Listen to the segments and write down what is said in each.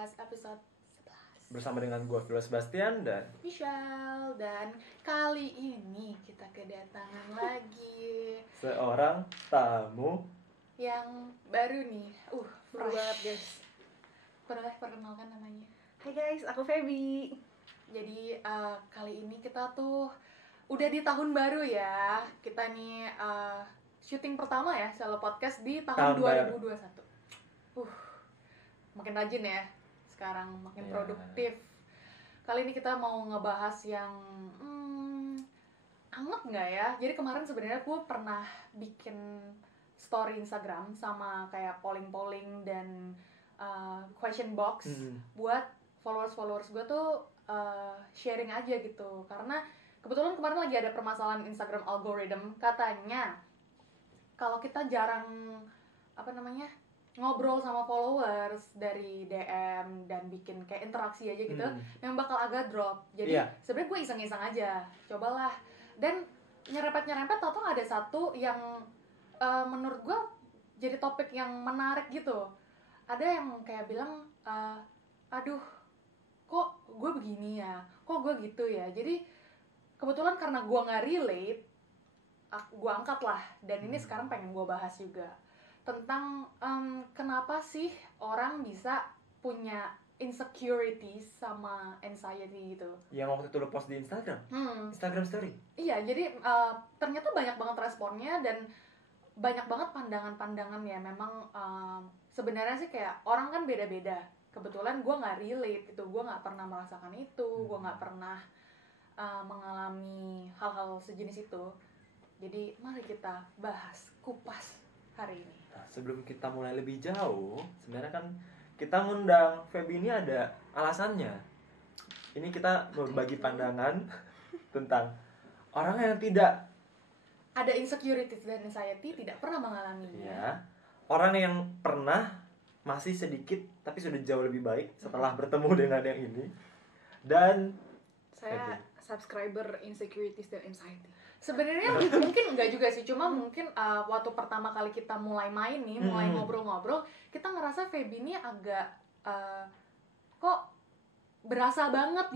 Podcast episode 11 bersama dengan gue Philo Sebastian dan Michelle. Dan kali ini kita kedatangan lagi seorang tamu yang baru nih. Baru banget guys. Boleh perkenalkan namanya? Hai guys, aku Feby. Jadi kali ini kita tuh udah di tahun baru ya. Kita nih syuting pertama ya Solo Podcast di tahun 2021. Makin rajin ya sekarang, makin produktif. Kali ini kita mau ngebahas yang anget nggak ya? Jadi kemarin sebenarnya gue pernah bikin story Instagram sama kayak polling dan question box buat followers gue tuh sharing aja gitu. Karena kebetulan kemarin lagi ada permasalahan Instagram algorithm, katanya kalau kita jarang ngobrol sama followers dari DM dan bikin kayak interaksi aja gitu, yang bakal agak drop. Jadi sebenarnya gue iseng-iseng aja, cobalah. Dan nyerempet tau ada satu yang menurut gue jadi topik yang menarik gitu. Ada yang kayak bilang, aduh kok gue begini ya, kok gue gitu ya. Jadi kebetulan karena gue nggak relate, gue angkat lah. Dan ini sekarang pengen gue bahas juga tentang kenapa sih orang bisa punya insecurities sama anxiety gitu. yang waktu itu lo post di Instagram, Instagram story. Iya, jadi ternyata banyak banget responnya dan banyak banget pandangan-pandangan ya. Memang sebenarnya sih kayak orang kan beda-beda. Kebetulan gue nggak relate gitu, gue nggak pernah merasakan itu, gue nggak pernah mengalami hal-hal sejenis itu. Jadi mari kita bahas, kupas hari ini. Nah, sebelum kita mulai lebih jauh, sebenarnya kan kita ngundang Feby ini ada alasannya. Ini kita berbagi pandangan tentang orang yang tidak ada insecurities dan anxiety, tidak pernah mengalaminya. ya, orang yang pernah masih sedikit tapi sudah jauh lebih baik setelah bertemu dengan yang ini. Dan Saya subscriber insecurities dan anxiety. Sebenarnya mungkin enggak juga sih, cuma mungkin waktu pertama kali kita mulai main nih, mulai ngobrol-ngobrol, kita ngerasa Feby ini agak kok berasa banget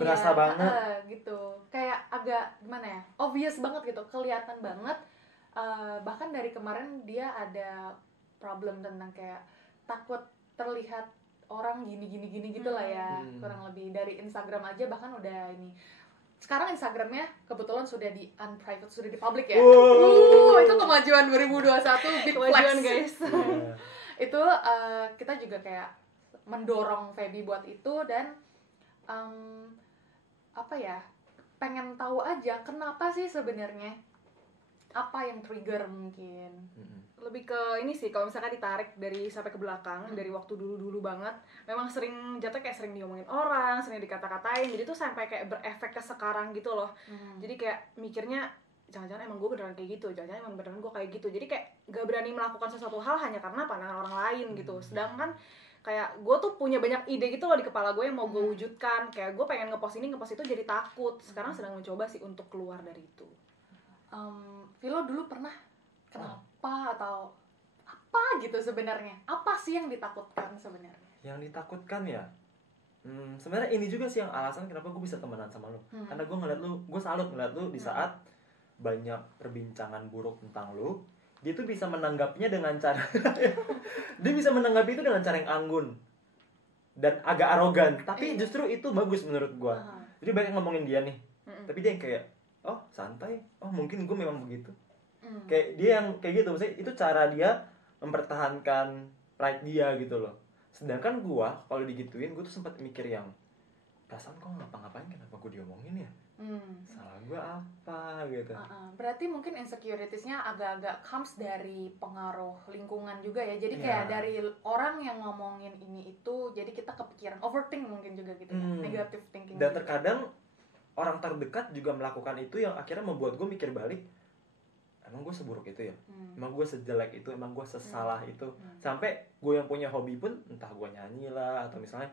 gitu. Kayak agak gimana ya? Obvious banget gitu, kelihatan banget. Bahkan dari kemarin dia ada problem tentang kayak takut terlihat orang gini gitu lah ya. Kurang lebih dari Instagram aja bahkan udah ini. Sekarang Instagramnya kebetulan sudah di unprivate, sudah di public ya. Itu kemajuan 2021, big flex guys. Itu kita juga kayak mendorong Feby buat itu. Dan pengen tahu aja kenapa sih sebenarnya, apa yang trigger mungkin. Lebih ke ini sih, kalau misalkan ditarik dari sampai ke belakang, dari waktu dulu banget, memang sering jatuh kayak sering diomongin orang, sering dikata-katain, jadi tuh sampai kayak berefek ke sekarang gitu loh. Jadi kayak mikirnya jangan-jangan emang gue beneran kayak gitu, jangan-jangan emang beneran gue kayak gitu. Jadi kayak gak berani melakukan sesuatu hal hanya karena pandangan orang lain gitu. Sedangkan kayak gue tuh punya banyak ide gitu loh di kepala gue yang mau gue wujudkan. Kayak gue pengen ngepost ini, ngepost itu, jadi takut. Sekarang sedang mencoba sih untuk keluar dari itu. Philo dulu pernah kenapa atau apa gitu sebenarnya? Apa sih yang ditakutkan sebenarnya? yang ditakutkan ya, sebenarnya ini juga sih yang alasan kenapa gue bisa temenan sama lo. Karena gue ngeliat lu, gue salut ngeliat lu di saat banyak perbincangan buruk tentang lu, dia tuh bisa menanggapinya dengan cara dia bisa menanggapi itu dengan cara yang anggun dan agak arogan, tapi justru itu bagus menurut gue. Jadi banyak ngomongin dia nih, tapi dia yang kayak oh santai, oh mungkin gue memang begitu. Kayak dia yang kayak gitu, maksudnya itu cara dia mempertahankan pride dia gitu loh. Sedangkan gue kalau digituin, gue tuh sempat mikir yang perasaan kok ngapa-ngapain, kenapa gue diomongin ya, salah gue apa gitu. Berarti mungkin insecuritiesnya agak-agak comes dari pengaruh lingkungan juga ya. Jadi kayak dari orang yang ngomongin ini itu, jadi kita kepikiran, overthink mungkin juga gitu ya, negative thinking. Dan terkadang orang terdekat juga melakukan itu yang akhirnya membuat gue mikir balik, emang gue seburuk itu ya, emang gue sejelek itu, emang gue sesalah itu. Sampai gue yang punya hobi pun, entah gue nyanyi lah, atau misalnya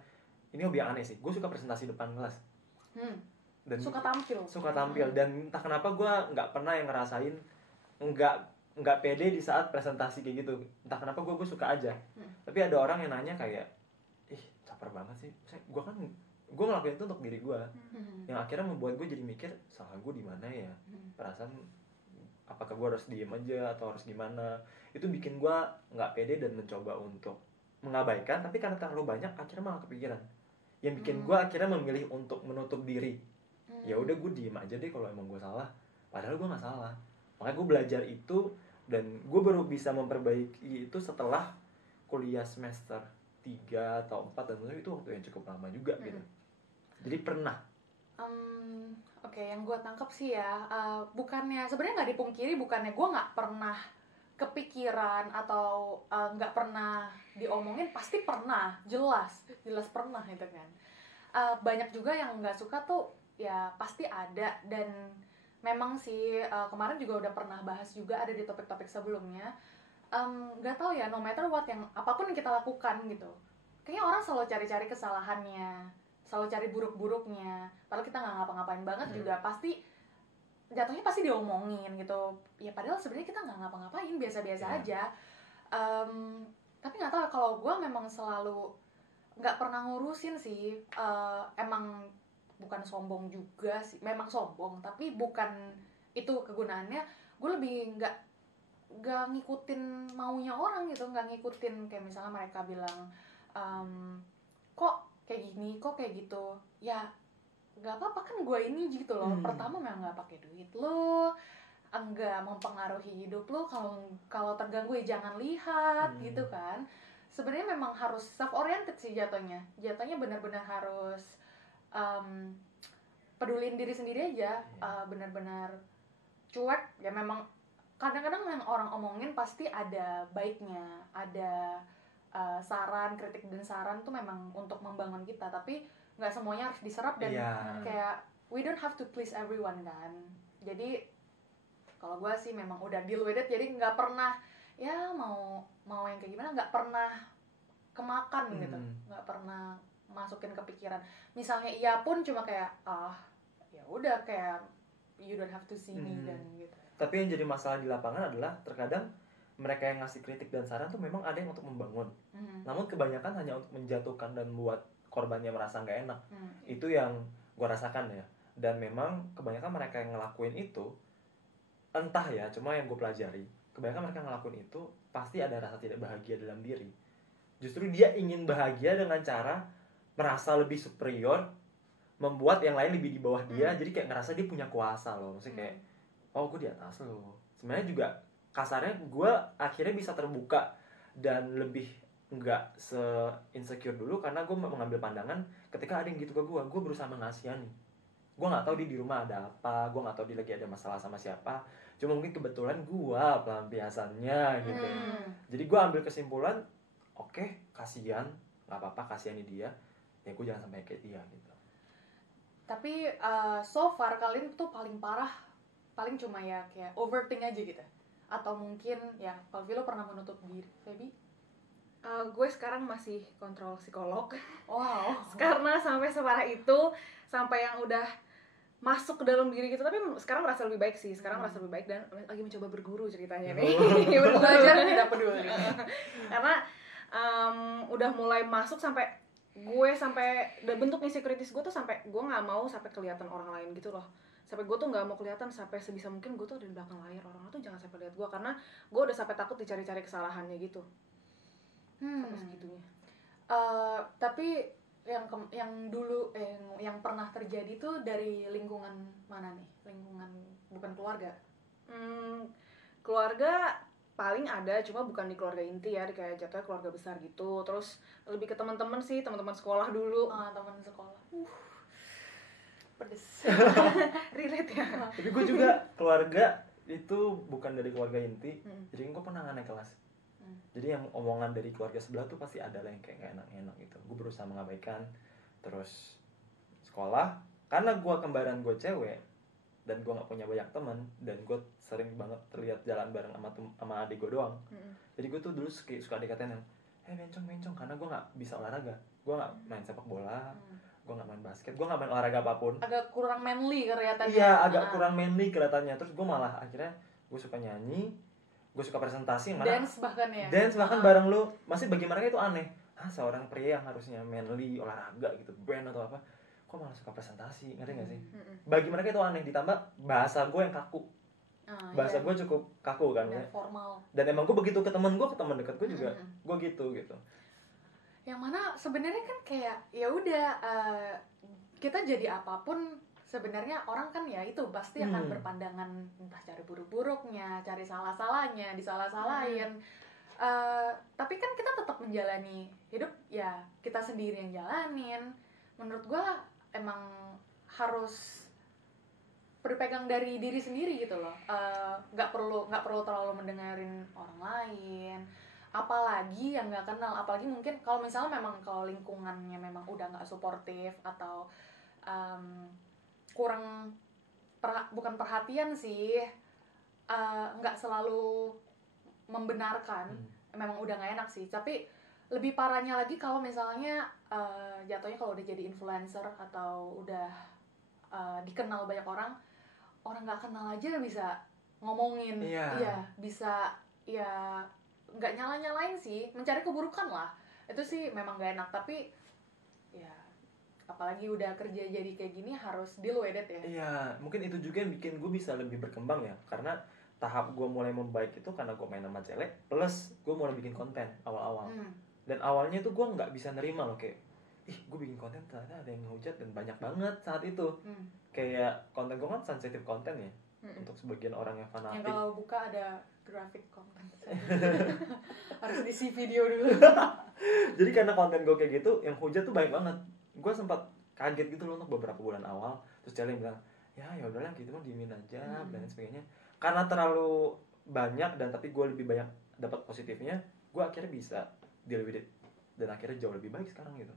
ini hobi yang aneh sih, gue suka presentasi depan kelas. Dan suka tampil. Dan entah kenapa gue nggak pernah yang ngerasain nggak pede di saat presentasi kayak gitu. Entah kenapa gue suka aja. Tapi ada orang yang nanya kayak, ih caper banget sih. Gue ngelakuin itu untuk diri gue, yang akhirnya membuat gue jadi mikir salah gue di mana ya, perasaan apakah gue harus diem aja atau harus gimana. Itu bikin gue nggak pede dan mencoba untuk mengabaikan, tapi karena terlalu banyak akhirnya malah kepikiran, yang bikin gue akhirnya memilih untuk menutup diri. Ya udah gue diem aja deh kalau emang gue salah, padahal gue nggak salah. Makanya gue belajar itu, dan gue baru bisa memperbaiki itu setelah kuliah semester 3 atau 4, dan itu waktu yang cukup lama juga gitu. Jadi pernah. Oke, yang gue tangkap sih ya, bukannya sebenarnya nggak dipungkiri, bukannya gue nggak pernah kepikiran atau nggak pernah diomongin, pasti pernah, jelas pernah gitu kan. Banyak juga yang nggak suka tuh ya pasti ada, dan memang sih kemarin juga udah pernah bahas juga, ada di topik-topik sebelumnya. Nggak tahu ya, no matter what, yang apapun yang kita lakukan gitu, kayaknya orang selalu cari-cari kesalahannya, selalu cari buruk-buruknya, padahal kita nggak ngapa-ngapain banget juga pasti jatuhnya pasti diomongin gitu ya, padahal sebenarnya kita nggak ngapa-ngapain, biasa-biasa aja. Tapi nggak tahu, kalau gue memang selalu nggak pernah ngurusin sih. Emang bukan sombong juga sih, memang sombong tapi bukan itu kegunaannya. Gue lebih nggak ngikutin maunya orang gitu, nggak ngikutin kayak misalnya mereka bilang kok kayak gini, kok kayak gitu, ya nggak apa-apa kan gue ini gitu loh. Pertama memang nggak pakai duit lo, enggak mempengaruhi hidup lo, kalau terganggu ya jangan lihat gitu kan. Sebenarnya memang harus self oriented sih jatuhnya benar-benar harus peduliin diri sendiri aja. Benar-benar cuek ya. Memang kadang-kadang yang orang omongin pasti ada baiknya, ada saran, kritik dan saran tuh memang untuk membangun kita, tapi nggak semuanya harus diserap, dan kayak we don't have to please everyone kan. Jadi kalau gue sih memang udah deal with it, jadi nggak pernah ya mau yang kayak gimana, nggak pernah kemakan gitu, nggak pernah masukin kepikiran. Misalnya iya pun cuma kayak ya udah, kayak you don't have to see me dan gitu. Tapi yang jadi masalah di lapangan adalah terkadang mereka yang ngasih kritik dan saran tuh memang ada yang untuk membangun, namun kebanyakan hanya untuk menjatuhkan dan buat korbannya merasa nggak enak. Itu yang gue rasakan ya. Dan memang kebanyakan mereka yang ngelakuin itu, entah ya, cuma yang gue pelajari, kebanyakan mereka ngelakuin itu pasti ada rasa tidak bahagia dalam diri. Justru dia ingin bahagia dengan cara merasa lebih superior, membuat yang lain lebih di bawah dia. Jadi kayak ngerasa dia punya kuasa loh. Maksudnya kayak oh gue di atas lo. Sebenarnya juga kasarnya gue akhirnya bisa terbuka dan lebih nggak se-insecure dulu, karena gue mengambil pandangan ketika ada yang gitu ke gue berusaha mengasihani. Gue nggak tahu dia di rumah ada apa, gue nggak tahu dia lagi ada masalah sama siapa, cuma mungkin kebetulan gue pelampiasannya gitu. Jadi gue ambil kesimpulan, oke, kasihan, nggak apa-apa, kasihani dia, ya gue jangan sampai kayak dia gitu. Tapi so far kalian tuh paling parah, paling cuma ya kayak overthink aja gitu, atau mungkin ya kalau Vilo pernah menutup diri. Feby? Gue sekarang masih kontrol psikolog. Wow. Karena sampai separah itu, sampai yang udah masuk ke dalam diri gitu. Tapi sekarang merasa lebih baik sih. Merasa lebih baik dan lagi mencoba berguru ceritanya nih. Belajar tidak peduli. Karena udah mulai masuk sampai gue udah bentuk insecurities gue tuh, sampai gue nggak mau sampai kelihatan orang lain gitu loh. Sampai gue tuh nggak mau kelihatan, sampai sebisa mungkin gue tuh ada di belakang layar, orang tuh jangan sampai lihat gue, karena gue udah sampai takut dicari-cari kesalahannya gitu. Sampai segitunya. Tapi yang dulu yang pernah terjadi tuh dari lingkungan mana nih? Lingkungan bukan keluarga? Keluarga paling ada, cuma bukan di keluarga inti ya, kayak jatuhnya keluarga besar gitu. Terus lebih ke teman-teman sih, teman-teman sekolah dulu. Teman sekolah. Pedes. Relate ya. Tapi gue juga keluarga itu bukan dari keluarga inti. Jadi gue pernah naik kelas. Jadi yang omongan dari keluarga sebelah tuh pasti ada lah yang kayak gak enak-enak gitu. Gue berusaha mengabaikan. Terus sekolah, karena gue kembaran, gue cewek, dan gue gak punya banyak teman, dan gue sering banget terlihat jalan bareng sama adik gue doang. Jadi gue tuh dulu suka dikatain yang bencong, karena gue gak bisa olahraga. Gue gak main sepak bola, gue gak main basket, gue gak main olahraga apapun. Agak kurang manly kelihatannya. Iya, agak kurang manly kelihatannya. Terus gue malah akhirnya gue suka nyanyi, gue suka presentasi, dance bahkan ya. Dance bahkan bareng lu. Masih bagi mereka itu aneh. seorang pria yang harusnya manly, olahraga gitu, brand atau apa, kok malah suka presentasi, ngerti gak sih? Bagi mereka itu aneh, ditambah bahasa gue yang kaku. Bahasa gue cukup kaku kan, formal. Dan emang gue begitu ke teman dekat gue juga gue gitu. Yang mana sebenarnya kan kayak ya udah kita jadi apapun sebenarnya orang kan ya itu pasti akan berpandangan entah cari buruk-buruknya, cari salah-salahnya, disalah-salahin. Tapi kan kita tetap menjalani hidup ya kita sendiri yang jalanin. Menurut gue emang harus berpegang dari diri sendiri gitu loh. Nggak perlu terlalu mendengarin orang lain, apalagi yang nggak kenal, apalagi mungkin kalau misalnya memang kalau lingkungannya memang udah nggak suportif atau kurang bukan perhatian sih, nggak selalu membenarkan, memang udah nggak enak sih. Tapi lebih parahnya lagi kalau misalnya jatuhnya kalau udah jadi influencer atau udah dikenal banyak orang nggak kenal aja bisa ngomongin, iya bisa ya nggak nyalain sih, mencari keburukan lah, itu sih memang nggak enak. Tapi ya apalagi udah kerja jadi kayak gini harus deal with it ya. Iya, mungkin itu juga yang bikin gue bisa lebih berkembang ya, karena tahap gue mulai membaik itu karena gue main sama Cele, plus gue mulai bikin konten awal-awal. Dan awalnya tuh gue nggak bisa nerima loh, kayak gue bikin konten ternyata ada yang ngehujat dan banyak banget saat itu. Kayak konten gue kan sensitif konten ya, untuk sebagian orang yang fanatik. Yang kalau buka ada graphic konten harus diisi video dulu. Jadi karena konten gue kayak gitu, yang hujat tuh banyak banget. Gue sempat kaget gitu loh untuk beberapa bulan awal. Terus Cele bilang, ya udahlah gitu mah diemin aja dan sebagainya. Karena terlalu banyak dan tapi gue lebih banyak dapat positifnya, gue akhirnya bisa deal with it dan akhirnya jauh lebih baik sekarang gitu.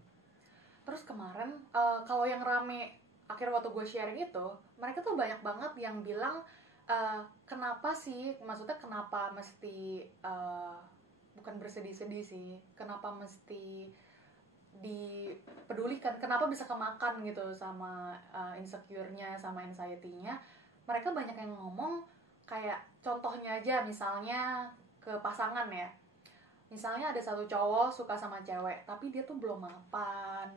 Terus kemarin kalau yang rame akhirnya waktu gue sharing itu, mereka tuh banyak banget yang bilang kenapa sih, maksudnya kenapa mesti bukan bersedih-sedih sih, kenapa mesti dipedulikan, kenapa bisa kemakan gitu sama insecure-nya, sama anxiety-nya. Mereka banyak yang ngomong kayak contohnya aja misalnya ke pasangan ya, misalnya ada satu cowok suka sama cewek tapi dia tuh belum mapan,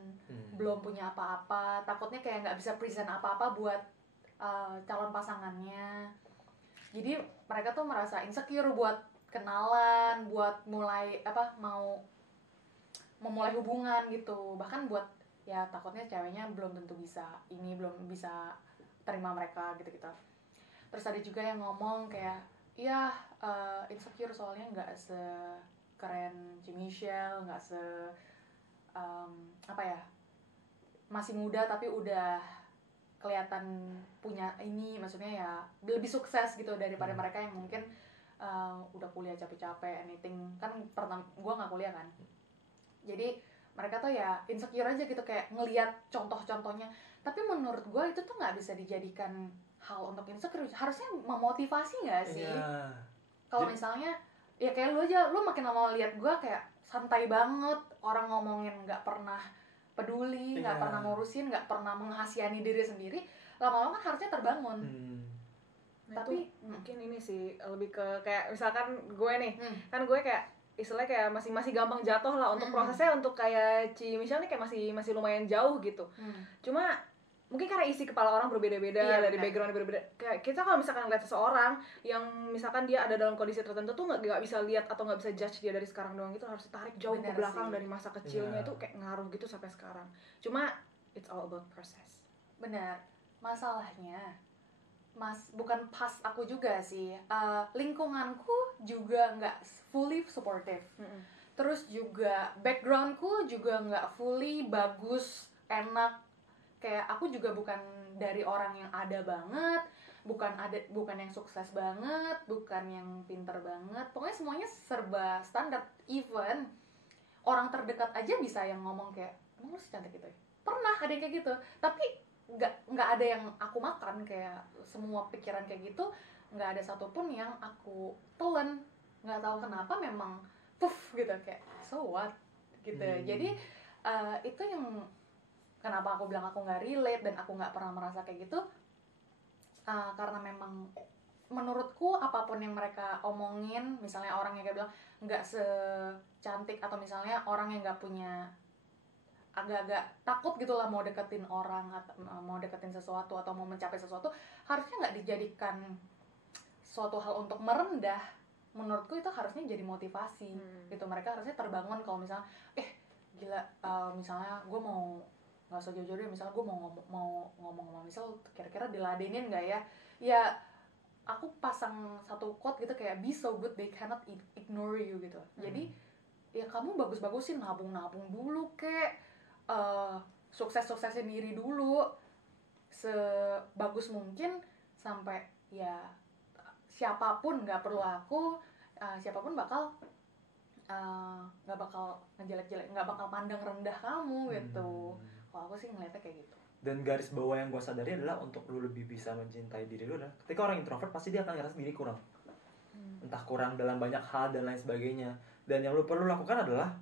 belum punya apa-apa, takutnya kayak nggak bisa present apa-apa buat calon pasangannya. Jadi mereka tuh merasa insecure buat kenalan, buat mulai mau memulai hubungan gitu, bahkan buat ya takutnya ceweknya belum tentu bisa belum bisa terima mereka gitu-gitu. Terus ada juga yang ngomong kayak iya insecure soalnya nggak sekeren Michelle, nggak masih muda tapi udah kelihatan punya ini, maksudnya ya lebih sukses gitu daripada mereka yang mungkin udah kuliah capek-capek anything. Kan gue nggak kuliah kan, jadi mereka tuh ya insecure aja gitu kayak ngelihat contoh-contohnya. Tapi menurut gue itu tuh nggak bisa dijadikan hal untuk insecure, harusnya memotivasi nggak sih? Kalau misalnya ya kayak lu aja, lu makin lama lihat gue kayak santai banget, orang ngomongin nggak pernah peduli, nggak pernah ngurusin, nggak pernah menghasihani diri sendiri, lama-lama kan harusnya terbangun. Nah, tapi mungkin ini sih lebih ke kayak misalkan gue nih, kan gue kayak istilahnya kayak masih gampang jatuh lah untuk prosesnya, untuk kayak Michelle nih kayak masih lumayan jauh gitu. Cuma mungkin karena isi kepala orang berbeda-beda, dari background berbeda. Kayak kita kalau misalkan ngeliat seseorang yang misalkan dia ada dalam kondisi tertentu tuh nggak bisa lihat atau nggak bisa judge dia dari sekarang doang gitu, harus tarik jauh ke belakang dari masa kecilnya itu kayak ngaruh gitu sampai sekarang. Cuma it's all about process. Benar. Masalahnya bukan pas aku juga sih, lingkunganku juga nggak fully supportive. Terus juga backgroundku juga nggak fully bagus, enak. Kayak aku juga bukan dari orang yang ada banget, bukan yang sukses banget, bukan yang pinter banget. Pokoknya semuanya serba standar. Even orang terdekat aja bisa yang ngomong kayak, emang lu secantik itu ya? Pernah ada yang kayak gitu. Tapi nggak ada yang aku makan, kayak semua pikiran kayak gitu nggak ada satupun yang aku telan. Nggak tahu kenapa memang puff gitu, kayak so what gitu. Jadi itu yang kenapa aku bilang aku nggak relate dan aku nggak pernah merasa kayak gitu, karena memang menurutku apapun yang mereka omongin, misalnya orang yang kayak bilang nggak secantik, atau misalnya orang yang nggak punya, agak-agak takut gitulah mau deketin orang atau mau deketin sesuatu atau mau mencapai sesuatu, harusnya nggak dijadikan suatu hal untuk merendah. Menurutku itu harusnya jadi motivasi gitu. Mereka harusnya terbangun kalau misalnya gila, misalnya gue mau, nggak usah jauh-jauh deh, misalnya gue mau ngomong sama misal kira-kira diladenin nggak ya aku pasang satu quote gitu kayak be so good they cannot ignore you gitu. Jadi ya kamu bagus-bagusin, nabung dulu kek, sukses-suksesin diri dulu sebagus mungkin, sampai ya siapapun, nggak perlu aku, siapapun nggak bakal ngejelek-jelek, nggak bakal pandang rendah kamu gitu. Kalau aku sih ngeliatnya kayak gitu. Dan garis bawah yang gue sadari adalah untuk lu lebih bisa mencintai diri lu adalah ketika orang introvert pasti dia akan ngerasa diri kurang, entah kurang dalam banyak hal dan lain sebagainya. Dan yang lu perlu lakukan adalah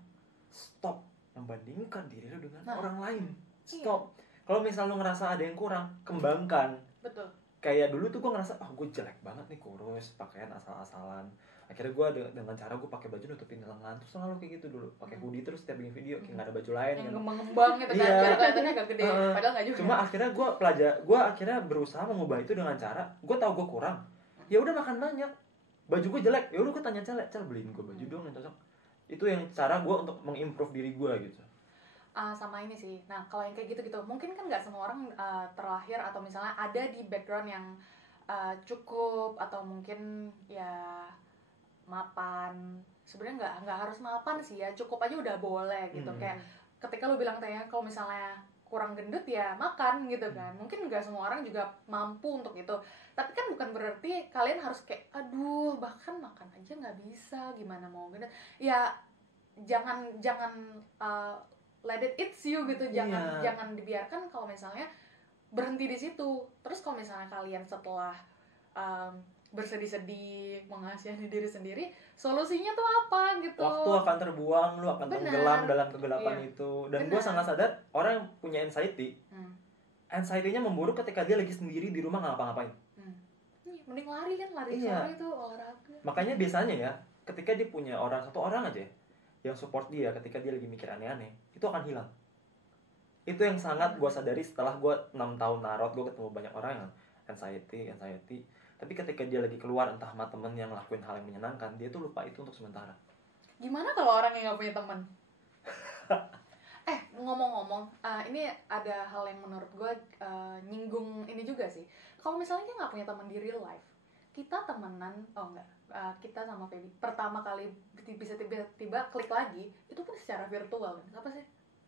stop membandingkan diri lu dengan orang lain. Stop. Kalau misal lu ngerasa ada yang kurang, kembangkan. Betul. Kayak dulu tuh gue ngerasa gue jelek banget nih, kurus, pakaian asal-asalan. Akhirnya gue dengan cara gue pakai baju nutupin lengan, terus selalu kayak gitu dulu, pakai hoodie terus setiap bikin video kayak nggak ada baju lain yang kan. ngembang gitu kan, biar kelihatannya agak gede, padahal nggak juga. Cuma akhirnya gue akhirnya berusaha mengubah itu dengan cara gue tahu gue kurang, ya udah makan banyak. Baju gue jelek, ya udah gue tanya Cel beliin gue baju dong yang cocok. Itu yang cara gue untuk mengimprove diri gue gitu. Sama ini sih, nah kalau yang kayak gitu-gitu mungkin kan nggak semua orang terlahir atau misalnya ada di background yang cukup, atau mungkin ya mapan. Sebenarnya nggak harus mapan sih ya, cukup aja udah boleh gitu. Kayak ketika lu bilang tanya kalau misalnya kurang gendut ya makan gitu kan, mungkin nggak semua orang juga mampu untuk itu, tapi kan bukan berarti kalian harus kayak aduh bahkan makan aja nggak bisa, gimana mau gendut ya. Jangan let it eat you gitu. Jangan dibiarkan kalau misalnya berhenti di situ. Terus kalau misalnya kalian setelah bersedih-sedih, mengasihani diri sendiri, solusinya tuh apa gitu. Waktu akan terbuang, lu akan tenggelam dalam kegelapan itu. Dan gue sangat sadar orang yang punya anxiety, anxiety-nya memburuk ketika dia lagi sendiri di rumah nggak ngapa-ngapain. Mending lari kan, sore itu olahraga. Makanya biasanya ya, ketika dia punya satu orang aja yang support dia ketika dia lagi mikir aneh-aneh, itu akan hilang. Itu yang sangat gue sadari setelah gue 6 tahun narot, gue ketemu banyak orang yang anxiety. Tapi ketika dia lagi keluar entah sama temen yang lakuin hal yang menyenangkan, dia tuh lupa itu untuk sementara. Gimana kalau orang yang gak punya teman? Ngomong-ngomong, ini ada hal yang menurut gue nyinggung ini juga sih. Kalau misalnya dia gak punya teman di real life, kita temenan, kita sama Feby pertama kali bisa tiba-tiba klik lagi, itu pun secara virtual kan? Apa sih?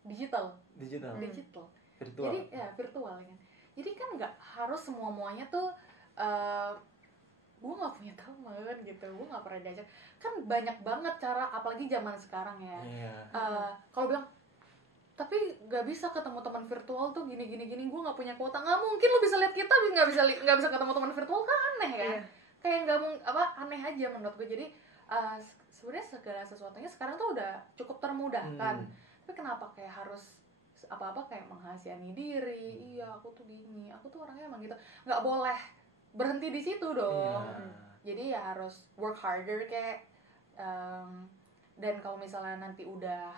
Digital. Virtual. Jadi ya virtual kan. Jadi kan nggak harus semuanya tuh gue nggak punya teman gitu, gue nggak pernah diajak. Kan banyak banget cara, apalagi zaman sekarang ya. Kalau bilang tapi nggak bisa ketemu teman virtual tuh gini, gue nggak punya kuota. Nggak mungkin lo bisa lihat kita nggak bisa ketemu teman virtual, kan aneh kan? Kayak nggak aneh aja menurut gue. Jadi sebenarnya segala sesuatunya sekarang tuh udah cukup termudahkan. Tapi kenapa kayak harus apa-apa kayak menghasihani diri? Iya aku tuh gini, aku tuh orangnya emang gitu. Nggak boleh berhenti di situ dong. Jadi ya harus work harder kayak. Dan kalau misalnya nanti udah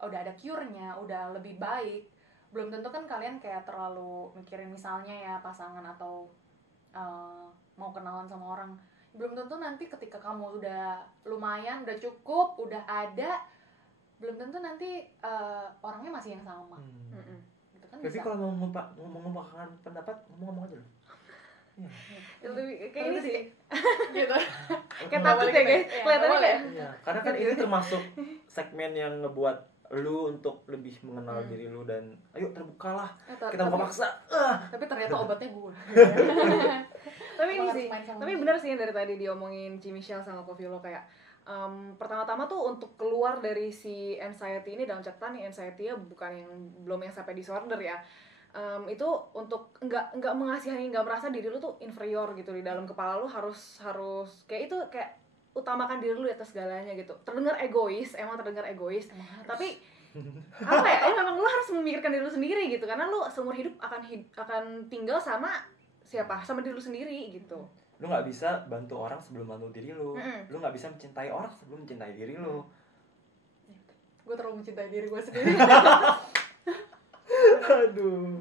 ada cure-nya, udah lebih baik, belum tentu kan kalian kayak terlalu mikirin misalnya ya pasangan atau mau kenalan sama orang. Belum tentu nanti ketika kamu udah lumayan, udah cukup, udah ada, belum tentu nanti orangnya masih yang sama. Gitu kan. Tapi kalau mau mengungkapkan pendapat, ngomong aja loh. Kayak ini sih gitu. Kayak takut ya guys, kelihatannya kayak karena kan ini termasuk segmen yang ngebuat lu untuk lebih mengenal diri lu dan ayo terbukalah, kita buka paksa. Tapi ternyata obatnya gue. Tapi ini sih, tapi benar sih yang dari tadi diomongin Ci Michelle sama Povilo kayak pertama-tama tuh untuk keluar dari si anxiety ini, dalam catatan nih anxiety-nya bukan yang belum yang sampai disorder ya. Itu untuk nggak mengasihani, nggak merasa diri lu tuh inferior gitu di dalam kepala lu, harus kayak itu kayak utamakan diri lu di atas segalanya gitu. Terdengar egois, tapi apa ya? Memang lu harus memikirkan diri lu sendiri gitu, karena lu seumur hidup akan tinggal sama siapa? Sama diri lu sendiri gitu. lu nggak bisa bantu orang sebelum bantu diri lu. Lu nggak bisa mencintai orang sebelum mencintai diri lu. Gue terlalu mencintai diri gue sendiri. Aduh,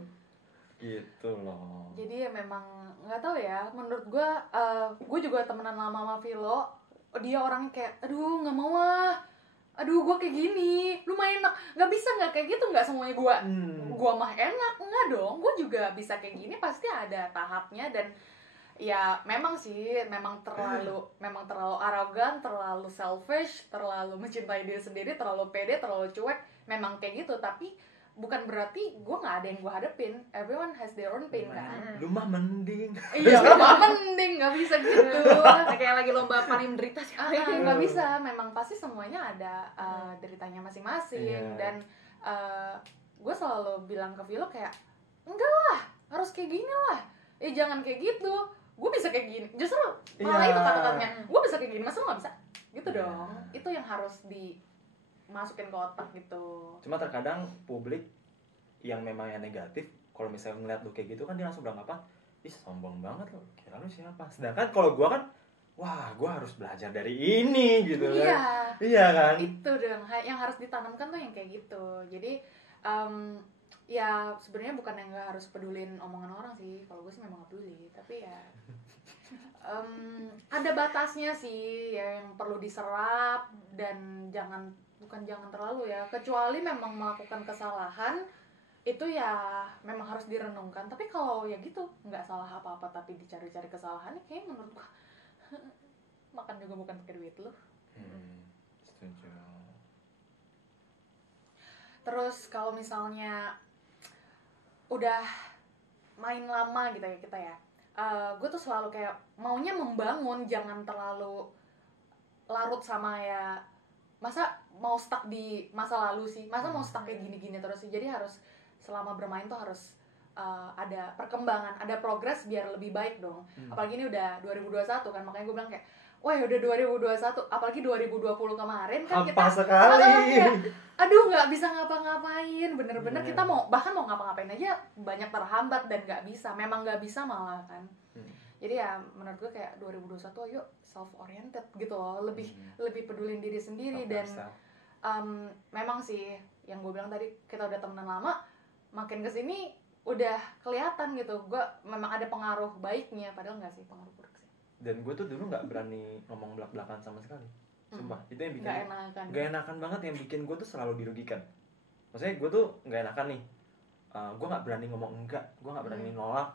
gitu loh. Jadi ya memang nggak tahu ya, menurut gue juga temenan lama sama Vilo. Dia orangnya kayak aduh nggak mau ah, aduh gue kayak gini, lu mah enak, nggak bisa nggak kayak gitu, nggak semuanya gue mah enak, enggak dong, gue juga bisa kayak gini, pasti ada tahapnya. Dan ya memang sih, memang terlalu arogan, terlalu selfish, terlalu mencintai diri sendiri, terlalu pede, terlalu cuek, memang kayak gitu. Tapi bukan berarti gue nggak ada yang gue hadepin. Everyone has their own pain kan. Lu mah mending. Iya, lu mah mending, nggak bisa gitu. Kayak lagi lomba paling menderita sih. Nggak bisa, memang pasti semuanya ada deritanya masing-masing. Dan gue selalu bilang ke Vilo kayak enggak lah, harus kayak gini lah, jangan kayak gitu. Gue bisa kayak gini, justru malah itu kata-katanya, gue bisa kayak gini, masa lo nggak bisa gitu dong. Itu yang harus dimasukin ke otak gitu. Cuma terkadang publik yang memang yang negatif, kalau misalnya ngeliat lu kayak gitu kan dia langsung bilang apa, ih sombong banget lo, kira lu siapa. Sedangkan kalau gue kan, wah gue harus belajar dari ini gitu kan. Iya kan, itu dong yang harus ditanamkan tuh yang kayak gitu. Jadi ya sebenarnya bukan yang nggak harus pedulin omongan orang sih, kalau gue sih memang nggak peduli, tapi ya ada batasnya sih ya, yang perlu diserap. Dan jangan terlalu ya, kecuali memang melakukan kesalahan itu ya memang harus direnungkan. Tapi kalau ya gitu nggak salah apa-apa tapi dicari-cari kesalahannya, kayak menurut gue makan juga bukan pakai duit lu. Setuju. Terus kalau misalnya udah main lama gitu ya kita ya, gue tuh selalu kayak maunya membangun, jangan terlalu larut sama ya, masa mau stuck di masa lalu sih, masa mau stuck kayak gini-gini terus sih. Jadi harus selama bermain tuh harus ada perkembangan, ada progres biar lebih baik dong. Apalagi ini udah 2021 kan, makanya gue bilang kayak wah udah 2021, apalagi 2020 kemarin kan hampa kita sekali. Aduh nggak bisa ngapa-ngapain, bener-bener kita mau ngapa-ngapain aja banyak terhambat dan nggak bisa, memang nggak bisa malah kan. Jadi ya menurut gue kayak 2021 ayo self oriented gitu loh, lebih pedulin diri sendiri. Dan memang sih yang gue bilang tadi, kita udah temenan lama, makin kesini udah kelihatan gitu, gue memang ada pengaruh baiknya, padahal nggak sih, pengaruh buruk sih. Dan gue tuh dulu nggak berani ngomong belak-belakan sama sekali, sumpah. Itu yang bikin nggak enakan banget, yang bikin gue tuh selalu dirugikan. Maksudnya gue tuh nggak enakan nih, gue nggak berani ngomong enggak, gue nggak berani nolak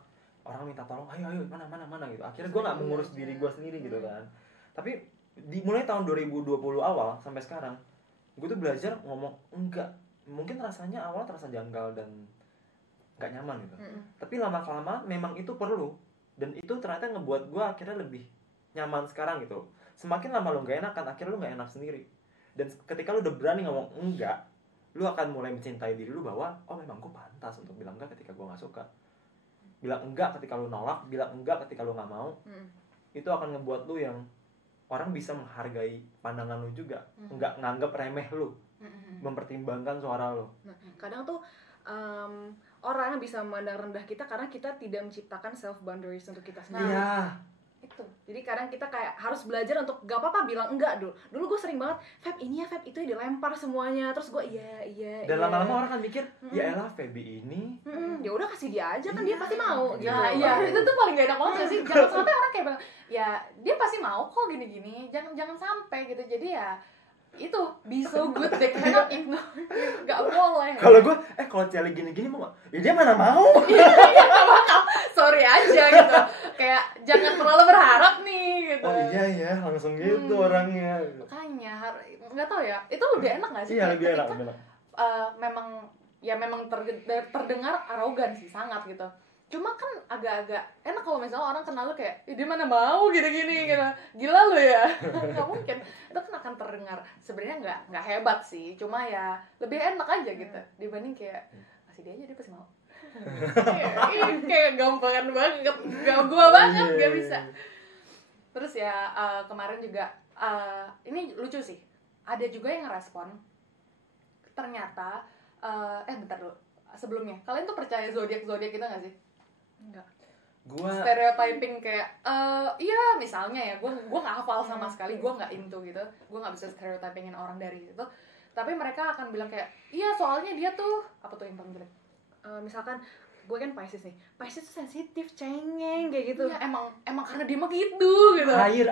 orang minta tolong, ayo mana gitu. Akhirnya gue nggak mengurus diri gue sendiri gitu kan. Tapi mulai tahun 2020 awal sampai sekarang, gue tuh belajar ngomong enggak. Mungkin rasanya awal terasa janggal dan nggak nyaman gitu, tapi lama-kelamaan memang itu perlu. Dan itu ternyata ngebuat gue akhirnya lebih nyaman sekarang gitu. Semakin lama lo gak enakan, akhirnya lo gak enak sendiri. Dan ketika lo udah berani ngomong enggak, lo akan mulai mencintai diri lo bahwa oh memang gue pantas untuk bilang enggak ketika gue gak suka. Bilang enggak ketika lo nolak, bilang enggak ketika lo gak mau. Itu akan ngebuat lo yang orang bisa menghargai pandangan lo juga, nggak nganggap remeh lo, mempertimbangkan suara lo. Nah, kadang tuh orang bisa memandang rendah kita karena kita tidak menciptakan self boundaries untuk kita sendiri. Iya. Itu. Jadi kadang kita kayak harus belajar untuk gak apa-apa bilang enggak dulu. Dulu gue sering banget, Feb ini ya Feb itu ya, dilempar semuanya. Terus gue iya. Dan lama-lama orang kan mikir, ya elah Febi ini. Ya udah kasih dia aja kan dia pasti mau gitu. Nah, iya, itu tuh paling gak enak banget gak sih? Jangan sampai orang kayak bilang, ya dia pasti mau kok gini-gini. Jangan sampai gitu. Jadi ya itu be so good, they cannot ignore. Gak boleh. Kalau gue, kalau Celi gini-gini mau gak? Ya dia mana mau. Iya, gak bakal. Sorry aja gitu. Kayak jangan terlalu berharap nih gitu. Oh iya langsung gitu orangnya. Makanya nggak tahu ya, itu lebih enak nggak sih? Iya lebih enak. Memang terdengar arogan sih, sangat gitu. Cuma kan agak-agak enak kalau misalnya orang kenal lu kayak dia mana mau gini-gini gitu. Gila lu ya. Nggak mungkin. Itu kan akan terdengar sebenarnya nggak hebat sih, cuma ya lebih enak aja gitu dibanding kayak kasih dia aja, dia pasti mau. Kayak gampangan banget, gua banget gak bisa. Terus ya kemarin juga ini lucu sih, ada juga yang ngerespon ternyata bentar dulu sebelumnya, kalian tuh percaya zodiak gitu nggak sih? Enggak. stereotyping kayak iya misalnya ya gue nggak hafal sama sekali, gue nggak into gitu, gue nggak bisa stereotypingin orang dari situ, tapi mereka akan bilang kayak iya soalnya dia tuh apa tuh yang paling jelek, misalkan gue kan Pisces nih, Pisces tuh sensitif, cengeng kayak gitu. Iya, emang karena dia mah gitu. Air.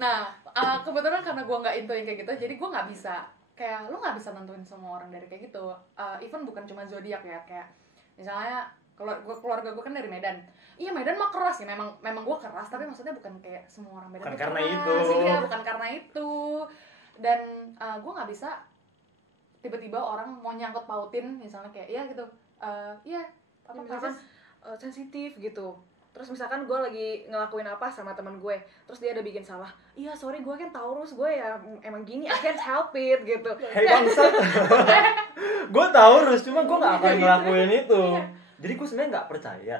Nah, kebetulan karena gue nggak into yang kayak gitu, jadi gue nggak bisa kayak lu nggak bisa nentuin semua orang dari kayak gitu. Even bukan cuma zodiak ya, kayak misalnya keluarga gue kan dari Medan. Iya Medan mah keras ya, memang gue keras, tapi maksudnya bukan kayak semua orang Medan bukan tuh karena keras. itu. Iya, bukan karena itu. Dan gue nggak bisa tiba-tiba orang mau nyangkut pautin misalnya kayak iya gitu, iya apa misalkan sensitif gitu. Terus misalkan gue lagi ngelakuin apa sama teman gue, terus dia ada bikin salah, iya sorry gue kan Taurus, gue ya emang gini, I can't help it gitu. Hey bangsat. Gue Taurus, cuma gue gak akan ngelakuin itu. Jadi gue sebenarnya nggak percaya.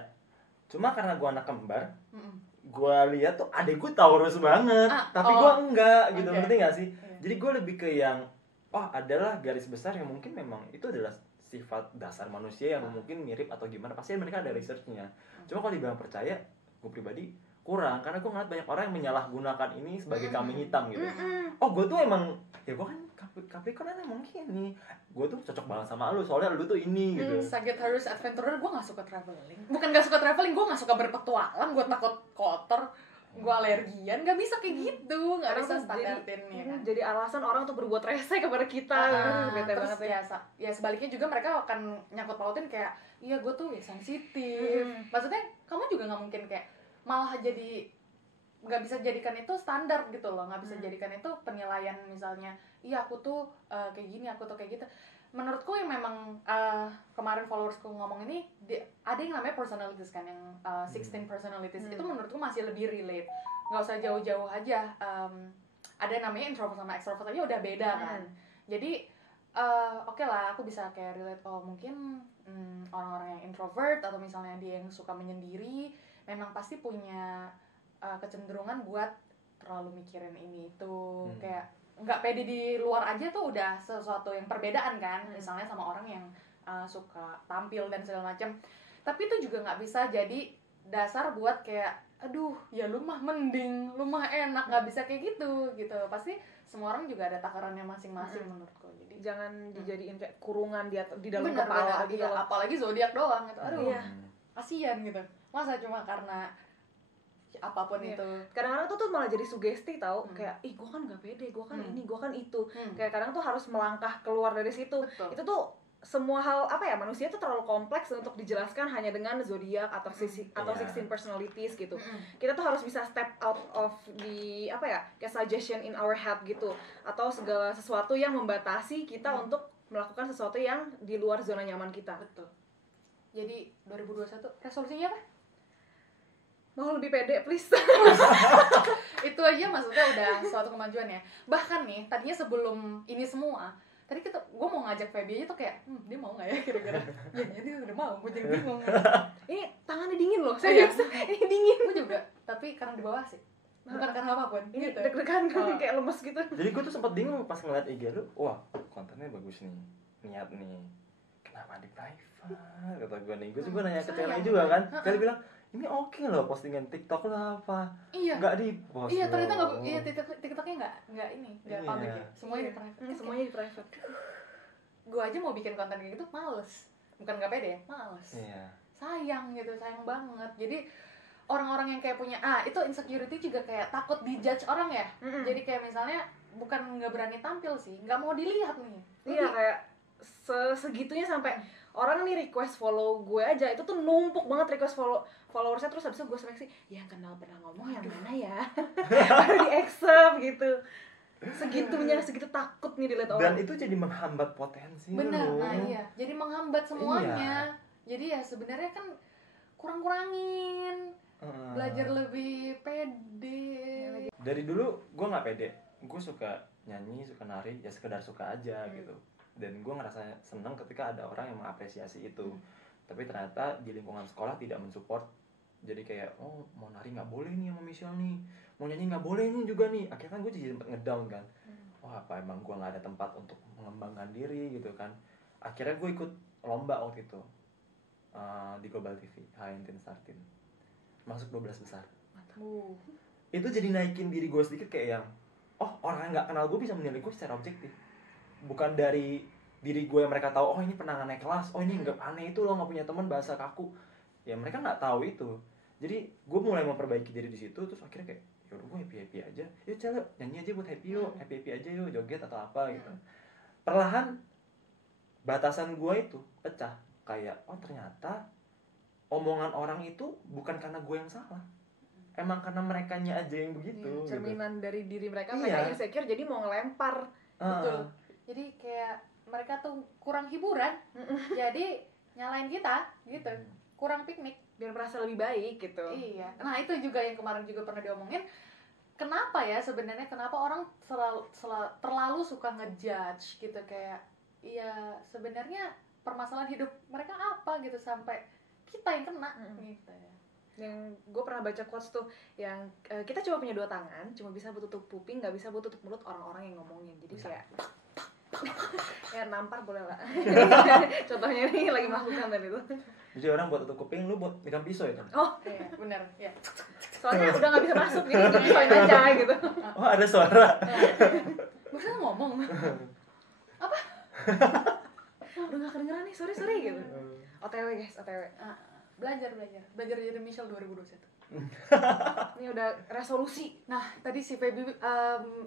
Cuma karena gue anak kembar, gue lihat tuh adek gue Taurus banget, tapi gue enggak gitu, ngerti gak sih? Jadi gue lebih ke yang adalah garis besar yang mungkin memang itu adalah sifat dasar manusia yang mungkin mirip atau gimana, pasti mereka ada researchnya. Cuma kalau dibilang percaya, gue pribadi kurang, karena gue ngeliat banyak orang yang menyalahgunakan ini sebagai kambing hitam gitu. Gue tuh emang, ya gue kan Capricorn emang gini, gue tuh cocok banget sama lu, soalnya lu tuh ini gitu. Sagittarius Adventurer, gue gak suka traveling. Bukan gak suka traveling, gue gak suka berpetualang, gue takut kotor, gue alergian, gak bisa kayak gitu, gak bisa standartin ya kan. Jadi alasan orang untuk berbuat rese kepada kita. Bete terus banget ya sebaliknya juga mereka akan nyangkut pautin kayak iya gue tuh ya sensitif. Maksudnya kamu juga gak mungkin kayak malah jadi nggak bisa jadikan itu standar gitu loh, nggak bisa jadikan itu penilaian misalnya iya aku tuh kayak gini, aku tuh kayak gitu. Menurutku yang memang kemarin followersku ngomong ini ada yang namanya personalities kan, yang 16 personalities itu menurutku masih lebih relate, nggak usah jauh-jauh aja. Ada namanya introvert sama extrovert aja udah beda kan. Jadi oke lah aku bisa kayak relate, mungkin orang-orang yang introvert atau misalnya dia yang suka menyendiri memang pasti punya kecenderungan buat terlalu mikirin ini itu, kayak nggak pede di luar aja tuh udah sesuatu yang perbedaan kan, misalnya sama orang yang suka tampil dan segala macam. Tapi itu juga nggak bisa jadi dasar buat kayak aduh ya lu mah mending, lu mah enak, nggak bisa kayak gitu. Pasti semua orang juga ada takarannya masing-masing menurutku. Jadi jangan dijadiin kayak kurungan di dalam bener, kepala gitu. Iya, apalagi zodiak doang gitu. Aduh, kasihan gitu. Masa cuma karena apapun itu. Kadang-kadang tuh malah jadi sugesti tau, kayak ih gue kan gak pede, gue kan ini, gue kan itu. Kayak kadang tuh harus melangkah keluar dari situ. Betul. Itu tuh semua hal manusia tuh terlalu kompleks untuk dijelaskan hanya dengan zodiak atau 16 personalities gitu. Kita tuh harus bisa step out of the kayak suggestion in our head gitu, atau segala sesuatu yang membatasi kita untuk melakukan sesuatu yang di luar zona nyaman kita. Betul. Jadi 2021 resolusinya apa? Mau lebih pede please. Itu aja maksudnya udah suatu kemajuan ya. Bahkan nih tadinya sebelum ini semua, tadi gue mau ngajak Feby aja tuh kayak dia mau nggak ya kira-kira. Ya dia udah mau, gue jadi bingung. Ini tangannya dingin loh, serius. Ini dingin. Gue juga, tapi karena di bawah sih, bukan karena apapun. Ini gitu. Deg-degan kayak lemes gitu. Jadi gue tuh sempat bingung pas ngeliat IG lu, wah kontennya bagus nih, niat nih, kenapa di private? Kata gue nih, gue juga nanya ke Tela juga kan, Tela bilang ini oke loh postingan TikTok lah apa? Iya. Nggak di post. Iya ternyata nggak. Iya TikToknya nggak public ya. Semuanya di private. Semuanya di private. Gue aja mau bikin konten kayak gitu males. Bukan nggak pede ya, males. Iya. Sayang gitu, sayang banget. Jadi orang-orang yang kayak punya itu insecurity juga kayak takut dijudge orang ya. Jadi kayak misalnya bukan nggak berani tampil sih, nggak mau dilihat nih. Iya kayak segitunya sampai orang nih request follow gue aja itu tuh numpuk banget request followersnya, terus habis itu gue seleksi yang kenal pernah ngomong yang mana ya. Baru di accept gitu. Segitu takut nih dilihat orang. Dan itu jadi menghambat potensi. Benar, nah iya. Jadi menghambat semuanya. Jadi ya sebenarnya kan kurang-kurangin. Belajar lebih pede. Dari dulu gue nggak pede. Gue suka nyanyi, suka nari, ya sekedar suka aja gitu. Dan gue ngerasa senang ketika ada orang yang mengapresiasi itu. Tapi ternyata di lingkungan sekolah tidak mensupport. Jadi kayak mau nari nggak boleh nih sama Michelle nih, mau nyanyi nggak boleh nih juga nih. Akhirnya kan gue jadi sempat ngedown kan. Wah apa emang gue nggak ada tempat untuk mengembangkan diri gitu kan. Akhirnya gue ikut lomba waktu itu. di Global TV, H19 Startin, masuk 12 besar. Uh. Itu jadi naikin diri gue sedikit kayak yang, oh orang yang nggak kenal gue bisa menilai gue secara objektif, bukan dari diri gue yang mereka tahu, oh ini pernah naik kelas, oh ini nggak aneh itu loh nggak punya teman bahasa kaku, ya mereka nggak tahu itu. Jadi gue mulai memperbaiki diri di situ, terus akhirnya kayak yaudah gue happy aja, yuk cel nyanyi aja buat happy aja yuk joget atau apa gitu. Perlahan batasan gue itu pecah, kayak oh ternyata omongan orang itu bukan karena gue yang salah, emang karena merekanya aja yang begitu. Cerminan gitu. Dari diri mereka, Iya. mereka insecure jadi mau ngelempar. Betul. Jadi kayak mereka tuh kurang hiburan, jadi nyalain kita gitu, kurang piknik biar merasa lebih baik gitu. Iya. Nah itu juga yang kemarin juga pernah diomongin. Kenapa ya sebenarnya kenapa orang terlalu suka ngejudge gitu, kayak iya sebenarnya permasalahan hidup mereka apa gitu sampai kita yang kena gitu ya. Yang gue pernah baca quotes tuh yang kita cuma punya 2 tangan, cuma bisa buat tutup kuping, nggak bisa buat tutup mulut orang-orang yang ngomongin. Jadi kayak ya nampar boleh lah. Contohnya nih lagi melakukan tadi tuh. Jadi orang buat tutup kuping, lu buat megang pisau itu. Oh Iya benar ya. soalnya udah nggak bisa masuk jadi dipisahin aja gitu. Oh ada suara. Barusan ngomong apa? Udah nggak kedengeran nih, sorry gitu. OTW guys, OTW. Belajar jadi Michelle 2021. Ini udah resolusi. Nah tadi si Feby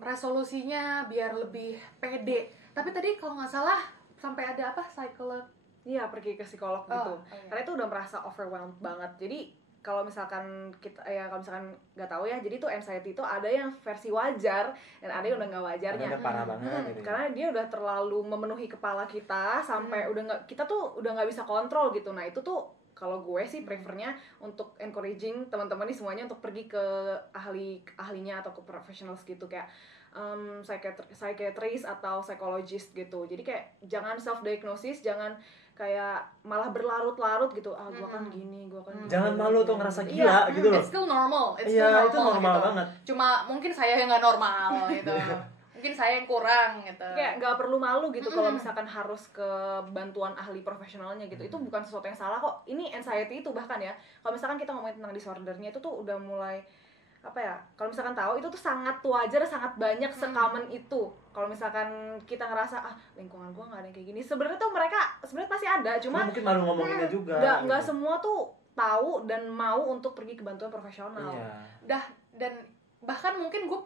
resolusinya biar lebih pede. Tapi tadi kalau nggak salah sampai ada apa psikolog. Iya, pergi ke psikolog gitu. Iya. Karena itu udah merasa overwhelmed banget. Jadi kalau misalkan kita kalau misalkan nggak tahu ya, jadi tuh anxiety itu ada yang versi wajar dan ada yang udah nggak wajarnya. Ada parah banget gitu. Karena dia udah terlalu memenuhi kepala kita sampai kita tuh udah nggak bisa kontrol gitu. Nah itu tuh kalau gue sih prefernya untuk encouraging teman-teman nih semuanya untuk pergi ke ahlinya atau ke professionals gitu, kayak psychiatrist atau psychologist gitu. Jadi kayak jangan self diagnosis, jangan kayak malah berlarut-larut gitu. Gue kan gini, gue kan gini. Jangan malu tuh ngerasa gila gitu loh. It's still normal. Iya, itu normal gitu. banget. Cuma mungkin saya yang nggak normal gitu. Mungkin saya yang kurang gitu. Kayak nggak perlu malu gitu kalau misalkan harus ke bantuan ahli profesionalnya gitu. Itu bukan sesuatu yang salah kok. Ini anxiety itu bahkan ya, kalau misalkan kita ngomongin tentang disordernya itu tuh udah mulai apa ya, kalau misalkan tahu itu tuh sangat wajar, sangat banyak, se-common itu. Kalau misalkan kita ngerasa lingkungan gua nggak ada yang kayak gini, sebenarnya tuh mereka sebenarnya pasti ada, cuma mungkin malu ngomonginnya juga. Nggak gitu. semua tuh tahu dan mau untuk pergi ke bantuan profesional. Iya. Dan bahkan mungkin gue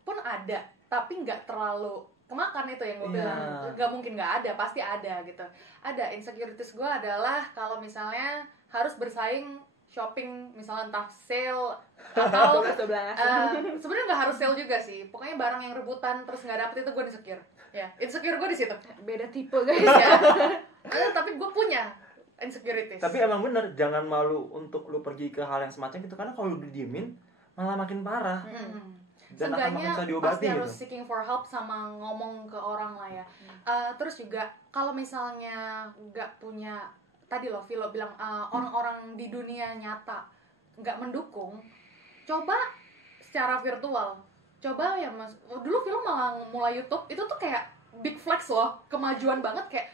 pun ada, tapi nggak terlalu kemakan itu yang gue bilang. Nggak mungkin nggak ada, pasti ada gitu. Ada insecurities gue adalah kalau misalnya harus bersaing shopping, misalnya entah sale atau sebenarnya nggak harus sale juga sih, pokoknya barang yang rebutan terus nggak dapet itu gue insecure. Ya, insecure gue di situ. Beda tipe guys ya. Tapi gue punya insecurities. Tapi emang bener, jangan malu untuk lu pergi ke hal yang semacam itu, karena kalau lu didiemin malah makin parah. Dan akan makin susah diobati pasti harus gitu. seeking for help sama ngomong ke orang lah ya. Terus juga kalau misalnya nggak punya, tadi loh Vilo bilang orang-orang di dunia nyata nggak mendukung, coba secara virtual. Coba ya mas, dulu Vilo malah mulai YouTube, itu tuh kayak big flex loh, kemajuan banget, kayak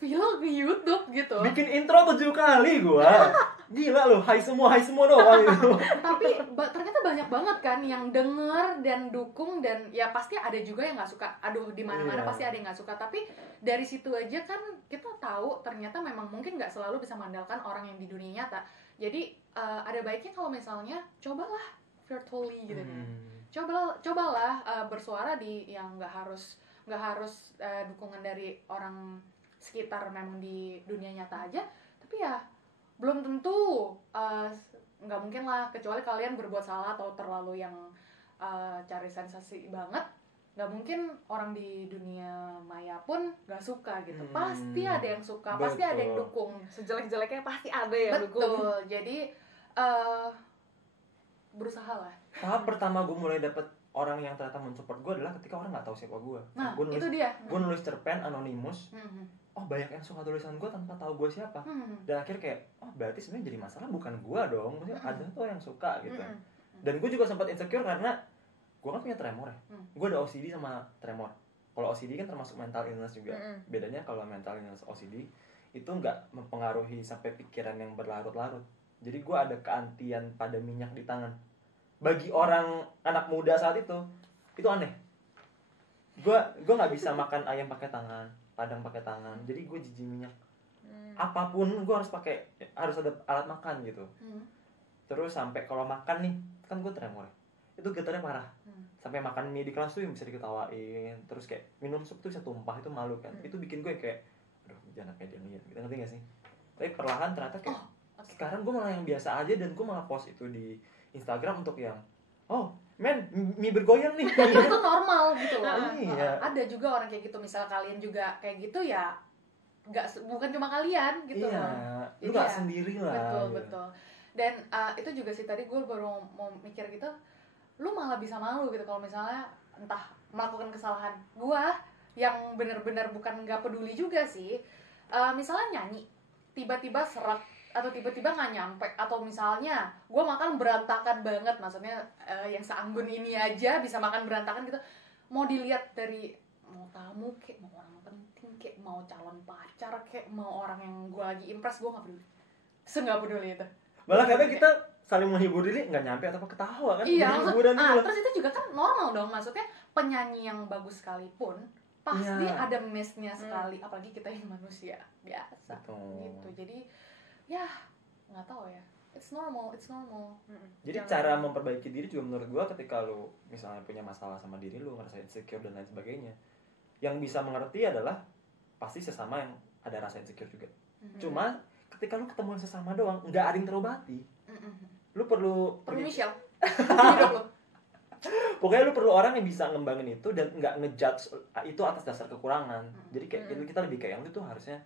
Vilo ke YouTube gitu. Bikin intro 7 kali gua. Gila loh, hai semua doang gitu. Tapi ternyata banyak banget kan yang denger dan dukung, dan ya pasti ada juga yang nggak suka. Aduh, di mana-mana pasti ada yang nggak suka. Tapi dari situ aja kan kita tahu ternyata memang mungkin nggak selalu bisa mengandalkan orang yang di dunia nyata. Jadi ada baiknya kalau misalnya cobalah virtually gitu kan. Cobalah bersuara di yang nggak harus dukungan dari orang sekitar memang di dunia nyata aja. Tapi ya belum tentu, nggak mungkin lah, kecuali kalian berbuat salah atau terlalu yang cari sensasi banget. Nggak mungkin orang di dunia maya pun nggak suka gitu. Pasti ada yang suka, pasti ada yang dukung. Sejelek-jeleknya pasti ada yang dukung. Betul, jadi berusaha lah. Tahap pertama gue mulai dapet orang yang ternyata mensupport gue adalah ketika orang nggak tahu siapa gue. Nah, Gue nulis, itu dia. Gue nulis cerpen anonimus. Oh banyak yang suka tulisan gue tanpa tahu gue siapa. Dan akhirnya kayak, oh berarti sebenarnya jadi masalah bukan gue dong. Maksudnya ada tuh yang suka gitu. Dan gue juga sempat insecure karena gue kan punya tremor ya. Gue ada OCD sama tremor. Kalau OCD kan termasuk mental illness juga. Bedanya kalau mental illness OCD itu nggak mempengaruhi sampai pikiran yang berlarut-larut. Jadi gue ada keantian pada minyak di tangan. Bagi orang anak muda saat itu aneh. Gue nggak bisa makan ayam pakai tangan, padang pakai tangan. Jadi gue jijik minyak. Apapun gue harus ada alat makan gitu. Terus sampai kalau makan nih, kan gue tremor. Itu getarnya parah. Sampai makan mie di kelas tuh yang bisa diketawain. Terus kayak minum sup tuh bisa tumpah, itu malu kan. Itu bikin gue kayak aduh jangan kayak dia lihat gitu, ngerti gak sih? Tapi perlahan ternyata kayak sekarang gue malah yang biasa aja, dan gue malah post itu di Instagram untuk yang men mie bergoyang nih. Itu normal gitu loh. Iya. Ada juga orang kayak gitu, misal kalian juga kayak gitu ya, bukan cuma kalian gitu iya. loh. Lu gak sendiri lah. Betul. Dan itu juga sih tadi gue baru mau mikir gitu, lu malah bisa malu gitu kalau misalnya entah melakukan kesalahan. Gue yang benar-benar bukan nggak peduli juga sih, misalnya nyanyi tiba-tiba serak atau tiba-tiba nggak nyampe, atau misalnya gue makan berantakan banget, maksudnya yang seanggun ini aja bisa makan berantakan gitu, mau dilihat dari mau tamu kayak mau orang penting kayak mau calon pacar kayak mau orang yang gue lagi impress, gue nggak peduli, nggak peduli itu. Malah kadang kita saling menghibur diri nggak nyampe atau ketawa kan. Iya, hiburan terus itu juga kan normal dong, maksudnya penyanyi yang bagus sekalipun pasti ada miss-nya sekali, apalagi kita yang manusia biasa. Betul. Gitu. Jadi ya nggak tahu ya, it's normal. Jadi cara memperbaiki diri juga menurut gua, ketika lu misalnya punya masalah sama diri lu, ngerasa insecure dan lain sebagainya, yang bisa mengerti adalah pasti sesama yang ada rasa insecure juga. Cuma ketika lu ketemu sesama doang, nggak ada yang terobati. Lu perlu Michelle hidup lu. Pokoknya lu perlu orang yang bisa ngembangin itu dan nggak ngejudge itu atas dasar kekurangan. Jadi kayak kita lebih kayak yang itu harusnya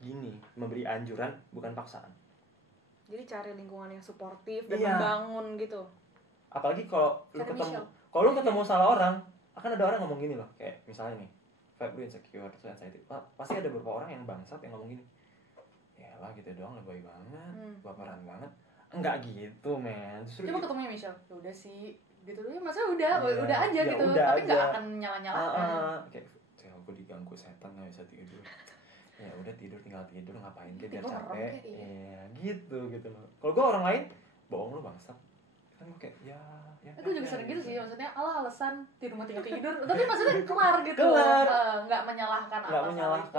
gini, memberi anjuran bukan paksaan. Jadi cari lingkungan yang suportif dan membangun gitu. Apalagi kalau lu ketemu salah orang, akan ada orang ngomong gini loh, kayak misalnya nih, Feb lu insecure, terus anxiety. Pasti ada beberapa orang yang bangsat yang ngomong gini. Ya lah gitu doang, lebay banget, baperan banget. Enggak gitu, men. Justru coba ketemunya Michelle, ya udah sih gitu dulu, maksudnya udah aja gitu, tapi nggak akan nyala-nyalakan. Kayak aku diganggu setan nggak bisa tidur. Ya udah tinggal tidur, ngapain dia biar Gua capek. kayak Iya gitu loh. Kalau gue orang lain bohong lu bangsat, kan gue kayak ya gue juga sering gitu sih, maksudnya alasan di rumah tinggal tidur, tapi maksudnya kelar gitu. Nggak menyalahkan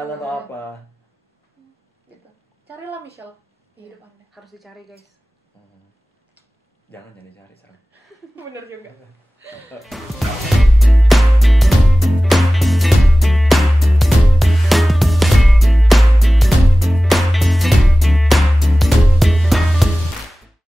atau apa gitu. Carilah Michelle di hidup Anda. Harus dicari guys. Jangan dicari sekarang. Bener juga.